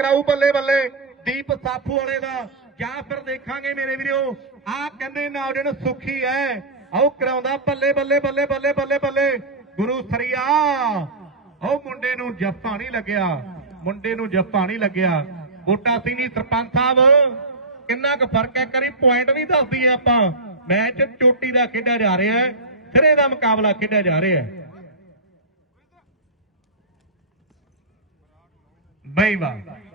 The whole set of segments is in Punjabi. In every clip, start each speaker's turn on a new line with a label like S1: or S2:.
S1: ਕਰਾਊ ਬੱਲੇ ਬੱਲੇ। ਦੀਪ ਸਾਫੂ ਵਾਲੇ ਦਾ। ਜਾਂ ਫਿਰ ਦੇਖਾਂਗੇ ਮੇਰੇ ਵੀਰੋ ਆ ਕਹਿੰਦੇ ਨੌਜਣ ਸੁਖੀ ਐ। ਆਓ ਕਰਾਉਂਦਾ ਬੱਲੇ ਬੱਲੇ ਬੱਲੇ ਬੱਲੇ ਬੱਲੇ ਬੱਲੇ। ਗੁਰੂ ਸਰੀਆ ਉਹ ਮੁੰਡੇ ਨੂੰ ਜੱਫਾ ਨਹੀਂ ਲੱਗਿਆ। ਮੁੰਡੇ ਨੂੰ ਜੱਫਾ ਨਹੀਂ ਲੱਗਿਆ। ਬੋਟਾ ਸਿੰਘ ਜੀ ਸਰਪੰਚ ਸਾਹਿਬ। ਕਿੰਨਾ ਕੁ ਫ਼ਰਕ ਹੈ ਕਰੀ ਪੁਆਇੰਟ ਨਹੀਂ ਦੱਸਦੀ ਆਪਾਂ। ਮੈਚ ਚੋਟੀ ਦਾ ਖੇਡਿਆ ਜਾ ਰਿਹਾ ਹੈ ਸਿਰੇ ਦਾ ਮੁਕਾਬਲਾ ਖੇਡਿਆ ਜਾ ਰਿਹਾ ਹੈ ਬਈ ਵਾਹ।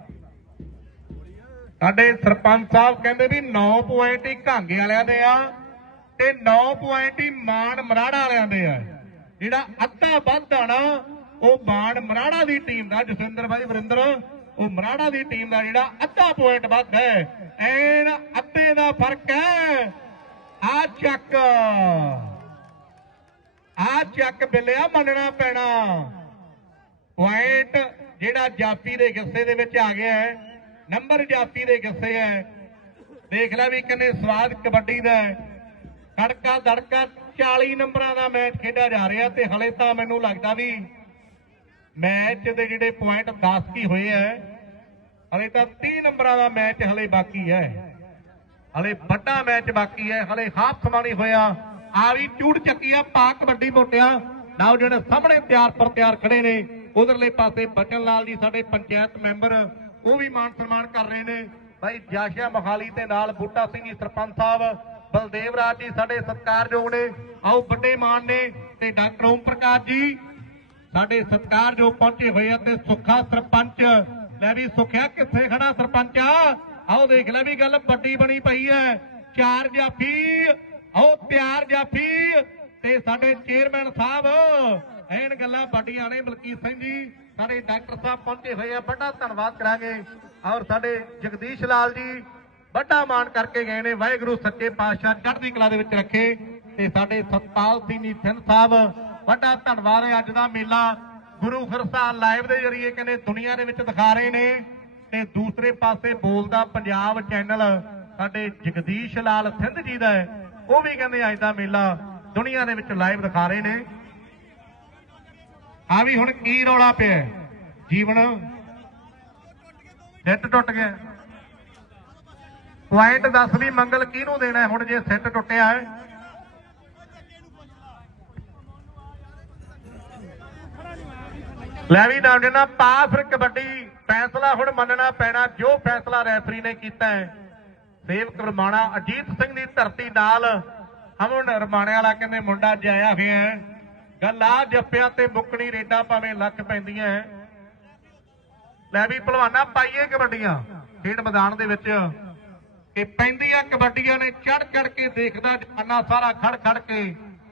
S1: ਸਾਡੇ ਸਰਪੰਚ ਸਾਹਿਬ ਕਹਿੰਦੇ ਵੀ 9 ਪੁਆਇੰਟ ਹੀ ਘਾਂਗੇ ਵਾਲਿਆਂ ਦੇ ਆ ਤੇ 9 ਪੁਆਇੰਟ ਹੀ ਮਾਨ ਮਰਾੜਾ ਵਾਲਿਆਂ ਦੇ ਆ। ਜਿਹੜਾ ਅੱਧਾ ਵੱਧ ਆਣਾ ਉਹ ਮਾਨ ਮਰਾੜਾ ਦੀ ਟੀਮ ਦਾ, ਜਸਵਿੰਦਰ ਭਾਈ ਵਰਿੰਦਰ, ਉਹ ਮਰਾੜਾ ਦੀ ਟੀਮ ਦਾ ਜਿਹੜਾ ਅੱਧਾ ਪੁਆਇੰਟ ਵੱਧ ਹੈ। ਐਨ ਅੱਧੇ ਦਾ ਫ਼ਰਕ ਹੈ। ਆ ਚੱਕ। ਆ ਚੱਕ ਬਿੱਲਿਆ ਮੰਨਣਾ ਪੈਣਾ। ਪੁਆਇੰਟ ਜਿਹੜਾ ਜਾਪੀ ਦੇ ਹਿੱਸੇ ਦੇ ਵਿੱਚ ਆ ਗਿਆ ਹੈ। ਨੰਬਰ ਜਾਪੀ ਦੇ ਹਿੱਸੇ ਹੈ ਦੇਖ ਲੈ ਵੀ ਕਿੰਨੇ ਸਵਾਦ ਕਬੱਡੀ ਦਾ ਹੈ ਖੜਕਾ 40 ਨੰਬਰਾਂ ਦਾ ਮੈਚ ਖੇਡਿਆ ਜਾ ਰਿਹਾ ਤੇ ਹਲੇ ਤਾਂ ਮੈਨੂੰ ਲੱਗਦਾ ਵੀ ਮੈਚ ਦੇ ਜਿਹੜੇ ਪੁਆਇੰਟ 10 ਕੀ ਹੋਏ ਐ, ਹਲੇ ਤਾਂ 30 ਨੰਬਰਾਂ ਦਾ ਮੈਚ ਹਲੇ ਬਾਕੀ ਹੈ ਹਲੇ ਵੱਡਾ ਮੈਚ ਬਾਕੀ ਹੈ ਹਲੇ ਹਾਫ ਸਮਾਣੀ ਹੋਇਆ। ਆ ਵੀ ਚੂੜ ਚੱਕੀਆ ਪਾ ਕਬੱਡੀ ਮੋਟਿਆ। ਨਾਓ ਜਿਹੜੇ ਸਾਹਮਣੇ ਤਿਆਰ ਪਰ ਤਿਆਰ ਖੜੇ ਨੇ, ਉਧਰਲੇ ਪਾਸੇ ਬਚਨ ਲਾਲ ਜੀ ਸਾਡੇ ਪੰਚਾਇਤ ਮੈਂਬਰ ਉਹ ਵੀ ਮਾਨ ਸਨਮਾਨ ਕਰ ਰਹੇ ਨੇ। ਭਾਈ ਜਾਸ਼ਿਆ ਮਖਾਲੀ ਤੇ ਨਾਲ ਬੂਟਾ ਸਿੰਘ ਜੀ, ਸਰਪੰਚ ਸਾਹਿਬ, ਬਲਦੇਵ ਰਾਜ ਜੀ ਸਾਡੇ ਸਤਿਕਾਰਯੋਗ ਨੇ। ਆਓ ਵੱਡੇ ਮਾਨ ਨੇ ਤੇ ਡਾਕਟਰ ਓਮ ਪ੍ਰਕਾਸ਼ ਜੀ, ਸਾਡੇ ਸਤਿਕਾਰਯੋਗ ਪਹੁੰਚੇ ਹੋਏ ਆ ਤੇ ਸੁੱਖਾ ਸਰਪੰਚ। ਲੈ ਵੀ ਸੁੱਖਿਆ ਕਿੱਥੇ ਖੜਾ ਸਰਪੰਚ? ਆਓ ਦੇਖ ਲੈ ਵੀ ਗੱਲ ਵੱਡੀ ਬਣੀ ਪਈ ਹੈ। ਚਾਰ ਜਾਫੀ, ਆਓ ਤਿਆਰ ਜਾਫੀ ਤੇ ਸਾਡੇ ਚੇਅਰਮੈਨ ਸਾਹਿਬ, ਐਨ ਗੱਲਾਂ ਵੱਡੀਆਂ ਨੇ ਮਲਕੀਤ ਸਿੰਘ ਜੀ। ਸਾਡੇ ਡਾਕਟਰ ਸਾਹਿਬ ਪਹੁੰਚੇ ਹੋਏ ਆ, ਵੱਡਾ ਧੰਨਵਾਦ ਕਰਾਂਗੇ। ਔਰ ਸਾਡੇ ਜਗਦੀਸ਼ ਲਾਲ ਜੀ ਵੱਡਾ ਮਾਣ ਕਰਕੇ ਗਏ ਨੇ, ਵਾਹਿਗੁਰੂ ਸੱਚੇ ਪਾਤਸ਼ਾਹ ਚੜ੍ਹਦੀ ਕਲਾ ਦੇ ਵਿੱਚ ਰੱਖੇ। ਤੇ ਸਾਡੇ ਸਤਪਾਲ ਸਿੰਘ ਸਿੰਘ ਸਾਹਿਬ, ਵੱਡਾ ਧੰਨਵਾਦ ਹੈ, ਅੱਜ ਦਾ ਮੇਲਾ ਗੁਰੂ ਖਰਸਾ ਲਾਈਵ ਦੇ ਜਰੀਏ ਕਹਿੰਦੇ ਦੁਨੀਆ ਦੇ ਵਿੱਚ ਦਿਖਾ ਰਹੇ ਨੇ। ਤੇ ਦੂਸਰੇ ਪਾਸੇ ਬੋਲਦਾ ਪੰਜਾਬ ਚੈਨਲ, ਸਾਡੇ ਜਗਦੀਸ਼ ਲਾਲ ਸਿੰਘ ਜੀ ਦਾ ਉਹ ਵੀ ਕਹਿੰਦੇ ਅੱਜ ਦਾ ਮੇਲਾ ਦੁਨੀਆ ਦੇ ਵਿੱਚ ਲਾਈਵ ਦਿਖਾ ਰਹੇ ਨੇ। ਆ ਵੀ ਹੁਣ ਕੀ ਰੌਲਾ ਪਿਆ ਜੀਵਨ ਨੈਟ ਟੁੱਟ ਗਿਆ। ਪੁਆਇੰਟ ਦੱਸ ਵੀ ਮੰਗਲ ਕਿਹਨੂੰ ਦੇਣਾ ਹੁਣ ਜੇ ਸਿੱਟ ਟੁੱਟਿਆ ਹੈ? ਲੈ ਵੀ ਨਾਮ ਜਨਾ ਪਾ ਫਿਰ ਕਬੱਡੀ ਫੈਸਲਾ ਹੁਣ ਮੰਨਣਾ ਪੈਣਾ, ਜੋ ਫੈਸਲਾ ਰੈਫਰੀ ਨੇ ਕੀਤਾ ਹੈ। ਸੇਵਕ ਰਮਾਣਾ ਅਜੀਤ ਸਿੰਘ ਦੀ ਧਰਤੀ ਨਾਲ ਹਮਨ ਰਮਾਣੇ ਵਾਲਾ ਕਹਿੰਦੇ ਮੁੰਡਾ ਜਾਇਆ ਹੋਇਆ ਹੈ। ਗੱਲ ਆ ਜੱਪਿਆਂ ਤੇ ਮੁੱਕਣੀ ਰੇਡਾਂ ਭਾਵੇਂ ਲੱਖ ਪੈਂਦੀਆਂ ਲੈ ਵੀ ਭਲਵਾਨਾ ਪਾਈਏ ਕਬੱਡੀਆਂ ਖੇਡ ਮੈਦਾਨ ਦੇ ਵਿੱਚ ਕਿ ਪੈਂਦੀਆਂ ਕਬੱਡੀਆਂ ਨੇ ਚੜ ਚੜ ਕੇ ਦੇਖਦਾ ਜਮਾਨਾ ਸਾਰਾ ਖੜ ਖੜ ਕੇ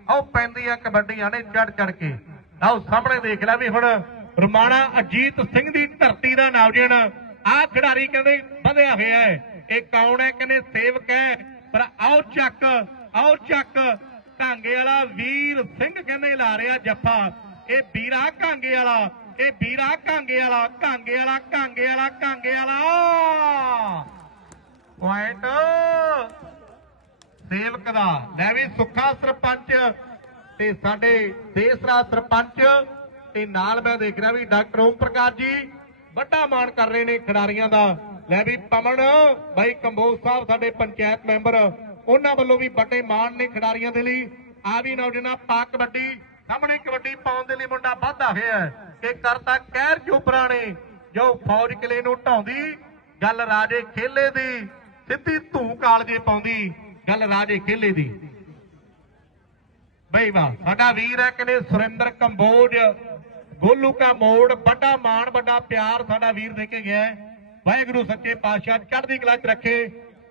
S1: ਆਓ ਪੈਂਦੀਆਂ ਕਬੱਡੀਆਂ ਨੇ ਚੜ ਚੜ ਕੇ। ਆਓ ਸਾਹਮਣੇ ਦੇਖ ਲੈ ਵੀ ਹੁਣ ਰਮਾਣਾ ਅਜੀਤ ਸਿੰਘ ਦੀ ਧਰਤੀ ਦਾ ਨੌਜਣ ਆਹ ਖਿਡਾਰੀ ਕਹਿੰਦੇ ਵਧਿਆ ਹੋਇਆ ਹੈ ਇਹ ਕੌਣ ਹੈ ਕਹਿੰਦੇ ਸੇਵਕ ਹੈ ਪਰ ਆਓ ਚੱਕ ਆਓ ਚੱਕ ਕਾਂਗੇ ਵਾਲਾ ਵੀਰ ਸਿੰਘ ਕਹਿੰਦੇ ਲਾ ਰਿਹਾ ਜੱਫਾ। ਇਹ ਵੀਰਾ ਕਾਂਗੇ ਵਾਲਾ, ਇਹ ਵੀਰਾ ਕਾਂਗੇ ਵਾਲਾ ਕਾਂਗੇ ਵਾਲਾ ਕਾਂਗੇ ਵਾਲਾ ਕਾਂਗੇ ਵਾਲਾ। ਪੁਆਇੰਟ ਸੇਵਕ ਦਾ ਲੈ ਵੀ ਸੁੱਖਾ ਸਰਪੰਚ ਤੇ ਸਾਡੇ ਦੇਸਰਾ ਸਰਪੰਚ ਤੇ ਨਾਲ ਮੈਂ ਦੇਖ ਰਿਹਾ ਵੀ ਡਾਕਟਰ ਓਮ ਪ੍ਰਕਾਸ਼ ਜੀ, ਵੱਡਾ ਮਾਣ ਕਰ ਰਹੇ ਨੇ ਖਿਡਾਰੀਆਂ ਦਾ। ਲੈ ਵੀ ਪਮਨ ਬਾਈ ਕੰਬੋਜ ਸਾਹਿਬ, ਸਾਡੇ ਪੰਚਾਇਤ ਮੈਂਬਰ। ਉਹਨਾਂ ਵੱਲੋਂ ਵੀ ਵੱਡੇ ਮਾਣ ਨੇ ਖਿਡਾਰੀਆਂ ਦੇ ਲਈ। ਆ ਵੀ ਨੌਜਣਾ ਪਾ ਕਬੱਡੀ, ਸਾਹਮਣੇ ਕਬੱਡੀ ਪਾਉਣ ਦੇ ਲਈ ਮੁੰਡਾ ਵਾਧਾ ਹੋਇਆ ਕਿ ਕਰਤਾ ਕਹਿਰ ਚੋਪਰਾ ਨੇ ਜੋ ਫੌਜ ਕਿਲੇ ਨੂੰ ਢਾਉਂਦੀ। ਗੱਲ ਰਾਜੇ ਖੇਲੇ ਦੀ, ਸਿੱਧੀ ਧੂ ਕਾਲਜੇ ਪਾਉਂਦੀ। ਗੱਲ ਰਾਜੇ ਖੇਲੇ ਦੀ। ਬਈ ਵਾਹ, ਸਾਡਾ ਵੀਰ ਹੈ ਕਹਿੰਦੇ ਸੁਰਿੰਦਰ ਕੰਬੋਜ। ਗੋਲੂ ਕਾ ਮੋੜ, ਵੱਡਾ ਮਾਣ, ਵੱਡਾ ਪਿਆਰ ਸਾਡਾ ਵੀਰ ਦੇ ਕੇ ਗਿਆ ਵਾਹਿਗੁਰੂ ਸੱਚੇ ਪਾਤਸ਼ਾਹ ਚੜ੍ਹਦੀ ਕਲਾ 'ਚ ਰੱਖੇ।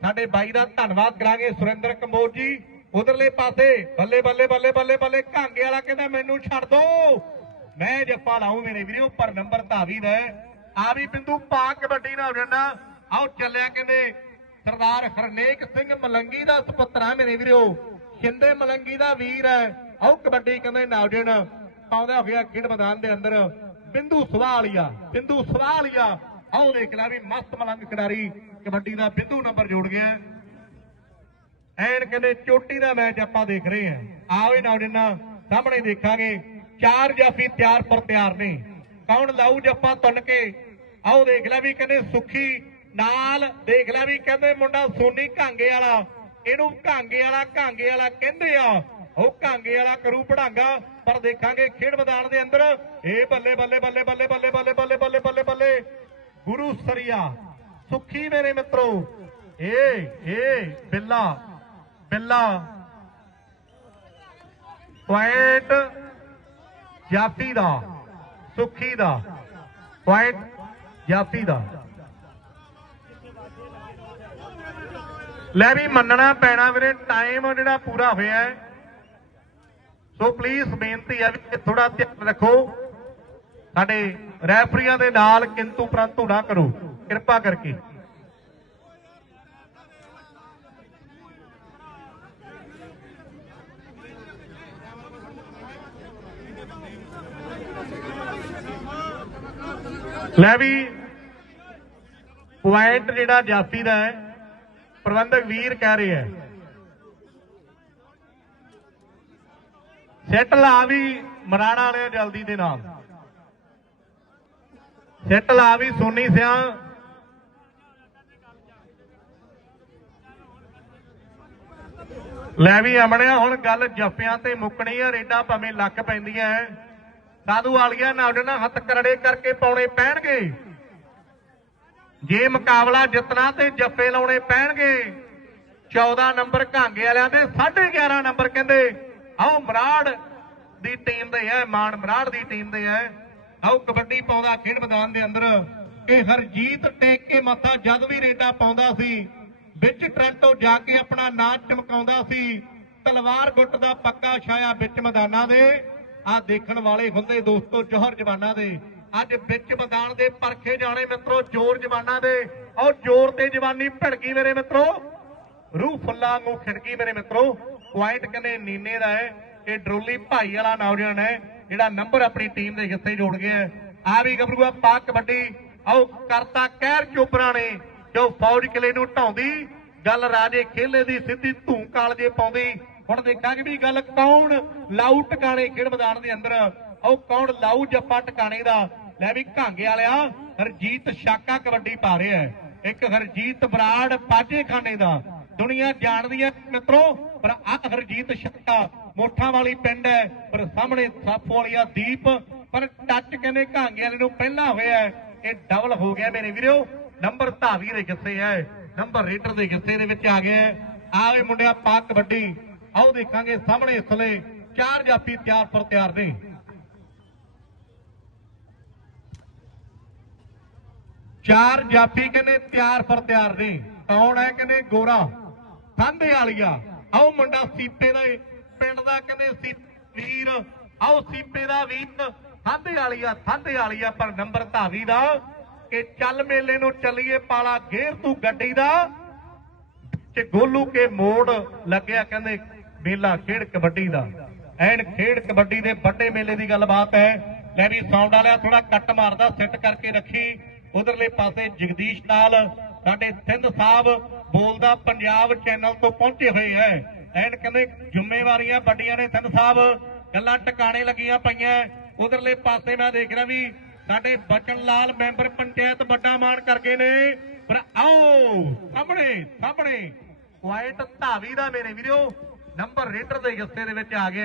S1: ਸਾਡੇ ਬਾਈ ਦਾ ਧੰਨਵਾਦ ਕਰਾਂਗੇ ਸੁਰਿੰਦਰ ਕੰਬੋਜ ਜੀ। ਉਧਰਲੇ ਪਾਸੇ, ਬੱਲੇ ਬੱਲੇ ਬੱਲੇ ਬੱਲੇ ਬੱਲੇ, ਘਾਂਗੇ ਵਾਲਾ ਕਹਿੰਦਾ ਮੈਨੂੰ ਛੱਡ ਦੋ। ਮੈਂ ਜੱਫਾ ਲਾਉਂ ਮੇਰੇ ਵੀਰੋ, ਪਰ ਨੰਬਰ ਧਾਵੀ ਦਾ ਆ ਵੀ ਬਿੰਦੂ ਪਾ ਕਬੱਡੀ ਨਾਲ ਜੰਨਾ ਆਓ ਚੱਲਿਆ ਕਹਿੰਦੇ, ਸਰਦਾਰ ਹਰਨੇਕ ਸਿੰਘ ਮਲੰਗੀ ਦਾ ਸੁਪੁੱਤਰ ਆ ਮੇਰੇ ਵੀਰੋ। ਸ਼ਿੰਦੇ ਮਲੰਗੀ ਦਾ ਵੀਰ ਹੈ। ਆਓ ਕਬੱਡੀ ਕਹਿੰਦੇ ਨੌਜਣ, ਪਾਉਂਦਾ ਹੋਇਆ ਖੇਡ ਮੈਦਾਨ ਦੇ ਅੰਦਰ। ਬਿੰਦੂ ਸਵਾਲੀਆ ਬਿੰਦੂ ਸਵਾਲੀਆ। ਆਓ ਦੇਖ ਲੈ ਵੀ ਮਸਤ ਮਲੰਗ ਖਿਡਾਰੀ ਕਬੱਡੀ ਦਾ ਬਿੰਦੂ ਨੰਬਰ ਜੋੜ ਗਿਆ ਐਨ ਕਹਿੰਦੇ ਚੋਟੀ ਦਾ ਮੈਚ ਆਪਾਂ ਦੇਖ ਰਹੇ ਹਾਂ ਆਓ ਇਹ ਨੌਜਣਾ ਸਾਹਮਣੇ ਦੇਖਾਂਗੇ ਚਾਰ ਜਾਫੀ ਤਿਆਰ ਪਰ ਤਿਆਰ ਨੇ ਕੌਣ ਲਾਊ ਜੱਫਾ ਤੁੰਨ ਕੇ ਆਓ ਦੇਖ ਲੈ ਵੀ ਕਹਿੰਦੇ ਸੁਖੀ ਨਾਲ ਦੇਖ ਲੈ ਵੀ ਕਹਿੰਦੇ ਮੁੰਡਾ ਸੋਨੀ ਘਾਂਗੇ ਵਾਲਾ ਇਹਨੂੰ ਘਾਂਗੇ ਵਾਲਾ ਘਾਂਗੇ ਵਾਲਾ ਕਹਿੰਦੇ ਆ ਉਹ ਘਾਂਗੇ ਵਾਲਾ ਕਰੂ ਪੜਾਂਗਾ ਪਰ ਦੇਖਾਂਗੇ ਖੇਡ ਮੈਦਾਨ ਦੇ ਅੰਦਰ ਇਹ ਬੱਲੇ ਬੱਲੇ ਬੱਲੇ ਬੱਲੇ ਬੱਲੇ ਬੱਲੇ ਬੱਲੇ ਬੱਲੇ ਬੱਲੇ ਬੱਲੇ ਗੁਰੂ ਸਰੀਆ, ਸੁਖੀ ਮੇਰੇ ਮਿੱਤਰੋ, ਏ ਏ, ਬਿੱਲਾ ਬਿੱਲਾ। ਪੁਆਇੰਟ ਜਾਫੀ ਦਾ, ਸੁਖੀ ਦਾ। ਪੁਆਇੰਟ ਜਾਫੀ ਦਾ। ਲੈ ਵੀ ਮੰਨਣਾ ਪੈਣਾ ਵੀਰੇ ਟਾਈਮ ਜਿਹੜਾ ਪੂਰਾ ਹੋਇਆ ਹੈ। ਸੋ ਪਲੀਜ਼ ਬੇਨਤੀ ਹੈ ਵੀ ਥੋੜਾ ਧਿਆਨ ਰੱਖੋ। ਸਾਡੇ ਰੈਫਰੀਆਂ ਦੇ ਨਾਲ ਕਿੰਤੂ ਪ੍ਰੰਤੂ ਨਾ ਕਰੋ। ਕਿਰਪਾ ਕਰਕੇ। ਲੈ ਵੀ, ਪੁਆਇੰਟ ਜਿਹੜਾ ਜਾਫੀ ਦਾ ਹੈ, ਪ੍ਰਬੰਧਕ ਵੀਰ ਕਹਿ ਰਿਹਾ ਹੈ। ਸੈੱਟ ਲਾ ਵੀ ਮਰਾਣਾ ਵਾਲੇ ਜਲਦੀ ਦੇ ਨਾਲ। ਸੈੱਟ ਲਾ ਵੀ ਸੋਨੀ ਸਿਆ। ਲੈ ਵੀ ਅਮਣਿਆ ਹੁਣ ਗੱਲ ਜੱਫਿਆਂ ਤੇ ਮੁੱਕਣੀ ਆ, ਰੇਡਾਂ ਭਾਵੇਂ ਲੱਕ ਪੈਂਦੀਆਂ ਐ। ਸਾਧੂ ਵਾਲੀਆਂ ਨਾਲ ਹੱਥ ਕਰੜੇ ਕਰਕੇ ਪਾਉਣੇ ਪੈਣਗੇ। ਜੇ ਮੁਕਾਬਲਾ ਜਿੱਤਣਾ ਤੇ ਜੱਫੇ ਲਾਉਣੇ ਪੈਣਗੇ। 14 ਨੰਬਰ ਘਾਂਗੇ ਵਾਲਿਆਂ ਦੇ 11.5 ਨੰਬਰ ਕਹਿੰਦੇ, ਆਓ ਮਰਾੜ ਦੀ ਟੀਮ ਦੇ ਹੈ ਮਾਨ ਮਰਾੜ ਦੀ ਟੀਮ ਦੇ ਹੈ ਆਓ ਕਬੱਡੀ ਪਾਉਂਦਾ ਖੇਡ ਮੈਦਾਨ ਦੇ ਅੰਦਰ। ਇਹ ਹਰਜੀਤ ਟੇਕ ਕੇ ਮਾਥਾ ਜਦ ਵੀ ਰੇਡਾ ਪਾਉਂਦਾ ਸੀ, ਵਿੱਚ ਟ੍ਰਾਂਟੋ ਜਾ ਕੇ ਆਪਣਾ ਨਾਂ ਚਮਕਾਉਂਦਾ ਸੀ। ਤਲਵਾਰ ਗੁੱਟ ਦਾ ਪੱਕਾ ਛਾਇਆ ਵਿੱਚ ਮੈਦਾਨਾਂ ਦੇ। ਆ ਦੇਖਣ ਵਾਲੇ ਹੁੰਦੇ ਦੋਸਤੋ ਜੋਹਰ ਜਵਾਨਾਂ ਦੇ। ਅੱਜ ਵਿੱਚ ਮੈਦਾਨ ਦੇ ਪਰਖੇ ਜਾਣੇ ਮਿੱਤਰੋ ਜ਼ੋਰ ਜਵਾਨਾਂ ਦੇ। ਆਓ ਜ਼ੋਰ ਤੇ ਜਵਾਨੀ ਭਿੜਕੀ ਮੇਰੇ ਮਿੱਤਰੋ। ਰੂਹ ਫੁੱਲਾਂ ਨੂੰ ਖਿੜਕੀ ਮੇਰੇ ਮਿੱਤਰੋ। ਪੁਆਇੰਟ ਕਹਿੰਦੇ, ਨੀਨੇ ਦਾ ਹੈ, ਇਹ ਡਰੋਲੀ ਭਾਈ ਵਾਲਾ ਨੌਜਵਾਨ ਹੈ। ਜਿਹੜਾ ਨੰਬਰ ਆਪਣੀ ਟੀਮ ਦੇ ਹਿੱਸੇ ਜੋੜ ਗਿਆ ਆ ਵੀ ਗੱਭਰੂਆ ਪਾਕ ਕਬੱਡੀ। ਆਓ, ਕਰਤਾ ਕਹਿਰ ਚੋਪਰਾ ਨੇ, ਜੋ ਫੌਜ ਕਿਲੇ ਨੂੰ ਢਾਉਂਦੀ। ਗੱਲ ਰਾਜੇ ਖੇਲੇ ਦੀ, ਸਿੱਧੀ ਧੂੰ ਕਾਲਜੇ ਪਾਉਂਦੀ। ਹੁਣ ਦੇਖਾਂਗੇ ਵੀ ਗੱਲ ਕੌਣ ਲਾਊ ਟਿਕਾਣੇ ਖੇਡ ਮੈਦਾਨ ਦੇ ਅੰਦਰ। ਉਹ ਕੌਣ ਲਾਊ ਜੱਫਾ ਟਿਕਾਣੇ ਦਾ। ਲੈ ਵੀ ਘਾਂਗੇ ਵਾਲਿਆ, ਹਰਜੀਤ ਸ਼ਾਕਾ ਕਬੱਡੀ ਪਾ ਰਿਹਾ ਹੈ। ਇੱਕ ਹਰਜੀਤ ਬਰਾੜ ਪਾਜੇ ਖਾਨੇ ਦਾ। ਦੁਨੀਆ ਜਾਣਦੀ ਹੈ ਮਿੱਤਰੋ, ਪਰ ਆ ਹਰਜੀਤ ਸ਼ਾਕਾ ਮੋਠਾ ਵਾਲੀ ਪਿੰਡ ਹੈ, ਪਰ ਸਾਹਮਣੇ ਸਾਫੋ ਵਾਲੀਆ ਦੀਪ, ਪਰ ਟੱਚ ਕਹਿੰਦੇ ਘਾਂਗੇ ਵਾਲੇ ਨੂੰ ਪਹਿਲਾਂ ਹੋਇਆ ਇਹ ਡਬਲ ਹੋ ਗਿਆ ਮੇਰੇ ਵੀਰੋ। ਨੰਬਰ ਧਾਵੀ ਦੇ ਕਿੱਸੇ ਹੈ ਨੰਬਰ ਰੇਡਰ ਦੇ ਕਿੱਸੇ ਦੇ ਵਿੱਚ ਆ ਗਿਆ ਆਵੇ ਮੁੰਡਿਆ ਪਾਕ ਕਬੱਡੀ ਆਓ ਦੇਖਾਂਗੇ ਸਾਹਮਣੇ ਇਸਲੇ ਚਾਰ ਜਾਪੀ ਤਿਆਰ ਪਰ ਤਿਆਰ ਨੇ। ਚਾਰ ਜਾਪੀ ਕਹਿੰਦੇ ਤਿਆਰ ਪਰ ਤਿਆਰ ਨੇ। ਕੌਣ ਹੈ ਕਹਿੰਦੇ? ਗੋਰਾ। ਥਾਂਦੇ ਵਾਲੀਆ। ਆਓ ਮੁੰਡਾ ਸੀਪੇ ਦਾ ਪਿੰਡ ਦਾ ਕਹਿੰਦੇ ਸੀ ਵੀਰ ਆਓ ਸੀਪੇ ਦਾ ਵੀਰ ਥਾਂਦੇ ਵਾਲੀਆ ਥਾਂਦੇ ਵਾਲੀਆ ਪਰ ਨੰਬਰ ਧਾਵੀ ਦਾ। ਕਿ ਚੱਲ ਮੇਲੇ ਨੂੰ ਚੱਲੀਏ ਪਾਲਾ ਗੇਰ ਤੂੰ ਗੱਡੀ ਦਾ। ਤੇ ਗੋਲੂ ਕੇ ਮੋੜ ਲੱਗਿਆ ਕਹਿੰਦੇ ਮੇਲਾ ਖੇਡ ਕਬੱਡੀ ਦਾ। ਐਨ ਖੇਡ ਕਬੱਡੀ ਦੇ ਵੱਡੇ ਮੇਲੇ ਦੀ ਗੱਲਬਾਤ ਹੈ। ਲੈ ਵੀ ਸਾਊਂਡ ਵਾਲਿਆ ਥੋੜਾ ਕੱਟ ਮਾਰਦਾ ਸੈੱਟ ਕਰਕੇ ਰੱਖੀ। ਉਧਰਲੇ ਪਾਸੇ ਜਗਦੀਸ਼ ਨਾਲ ਸਾਡੇ ਸਿੰਧ ਸਾਹਿਬ ਬੋਲਦਾ ਪੰਜਾਬ ਚੈਨਲ ਤੋਂ ਪਹੁੰਚੇ ਹੋਏ ਹੈ। ਐਨ ਕਹਿੰਦੇ ਜ਼ਿੰਮੇਵਾਰੀਆਂ ਵੱਡੀਆਂ ਨੇ। ਸਿੰਧ ਸਾਹਿਬ, ਗੱਲਾਂ ਟਿਕਾਣੇ ਲੱਗੀਆਂ ਪਈਆਂ। ਉਧਰਲੇ ਪਾਸੇ ਮੈਂ ਦੇਖ ਰਿਹਾ ਵੀ ਸਾਡੇ ਬਚਨ ਲਾਲ ਮੈਂਬਰ ਪੰਚਾਇਤ ਵੱਡਾ ਮਾਣ ਕਰ ਗਏ ਨੇ। ਪਰ ਆਓ, ਸਾਹਮਣੇ ਸਾਹਮਣੇ। ਪੁਆਇੰਟ ਧਾਵੀ ਦਾ ਮੇਰੇ ਵੀਰੋ ਨੰਬਰ ਰੇਡਰ ਦੇ ਹਿੱਸੇ ਦੇ ਵਿੱਚ ਆ ਗਿਆ।